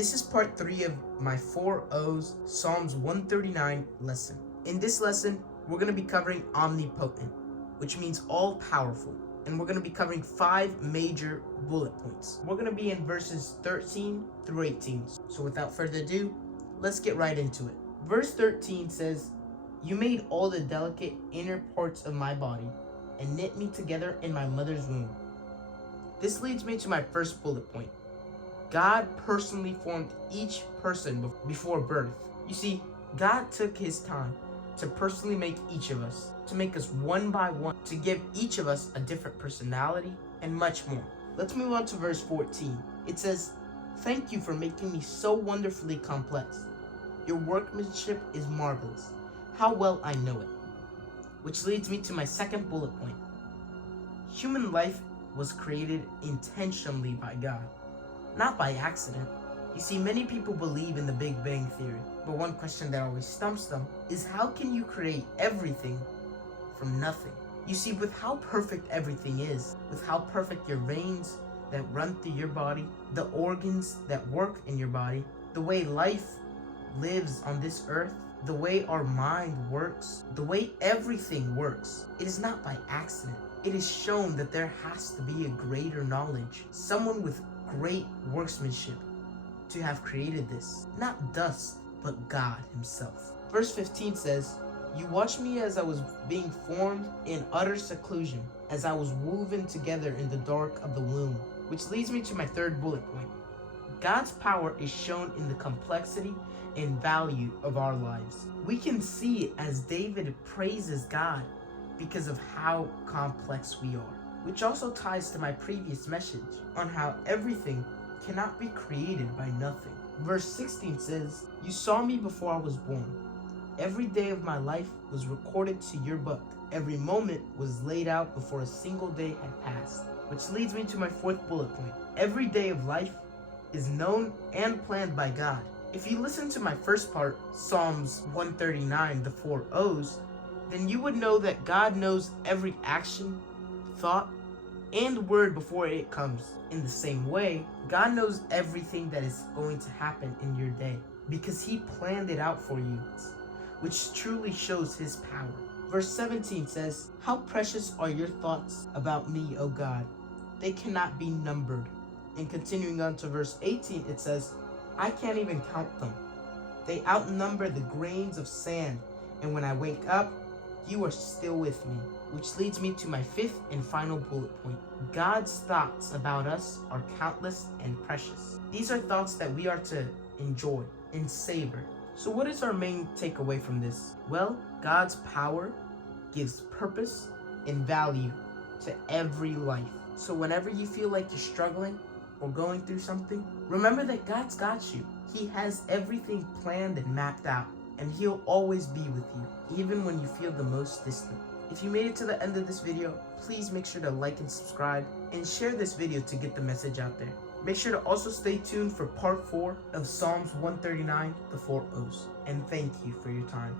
This is part 3 of my 4 O's Psalms 139 lesson. In this lesson, we're going to be covering omnipotent, which means all powerful. And we're going to be covering 5 major bullet points. We're going to be in verses 13 through 18. So without further ado, let's get right into it. Verse 13 says, "You made all the delicate inner parts of my body and knit me together in my mother's womb." This leads me to my first bullet point. God personally formed each person before birth. You see, God took his time to personally make each of us, to make us one by one, to give each of us a different personality, and much more. Let's move on to verse 14. It says, "Thank you for making me so wonderfully complex. Your workmanship is marvelous. How well I know it." Which leads me to my second bullet point. Human life was created intentionally by God, not by accident. You see, many people believe in the Big Bang Theory, but one question that always stumps them is, how can you create everything from nothing? You see, with how perfect everything is, with how perfect your veins that run through your body, the organs that work in your body, the way life lives on this earth, the way our mind works, the way everything works, it is not by accident. It is shown that there has to be a greater knowledge, someone with great workmanship to have created this. Not dust, but God himself. Verse 15 says, "You watched me as I was being formed in utter seclusion, as I was woven together in the dark of the womb." Which leads me to my third bullet point. God's power is shown in the complexity and value of our lives. We can see it as David praises God because of how complex we are. Which also ties to my previous message on how everything cannot be created by nothing. Verse 16 says, "You saw me before I was born. Every day of my life was recorded to your book. Every moment was laid out before a single day had passed." Which leads me to my fourth bullet point. Every day of life is known and planned by God. If you listen to my first part, Psalms 139, the 4 O's, then you would know that God knows every action, thought, and word before it comes. In the same way, God knows everything that is going to happen in your day because he planned it out for you, which truly shows his power. Verse 17 says, "How precious are your thoughts about me, O God. They cannot be numbered." And continuing on to verse 18, it says, "I can't even count them. They outnumber the grains of sand, and when I wake up, you are still with me." Which leads me to my fifth and final bullet point. God's thoughts about us are countless and precious. These are thoughts that we are to enjoy and savor. So what is our main takeaway from this? Well, God's power gives purpose and value to every life. So whenever you feel like you're struggling or going through something, remember that God's got you. He has everything planned and mapped out, and he'll always be with you, even when you feel the most distant. If you made it to the end of this video, please make sure to like and subscribe, and share this video to get the message out there. Make sure to also stay tuned for part 4 of Psalms 139, the 4 O's. And thank you for your time.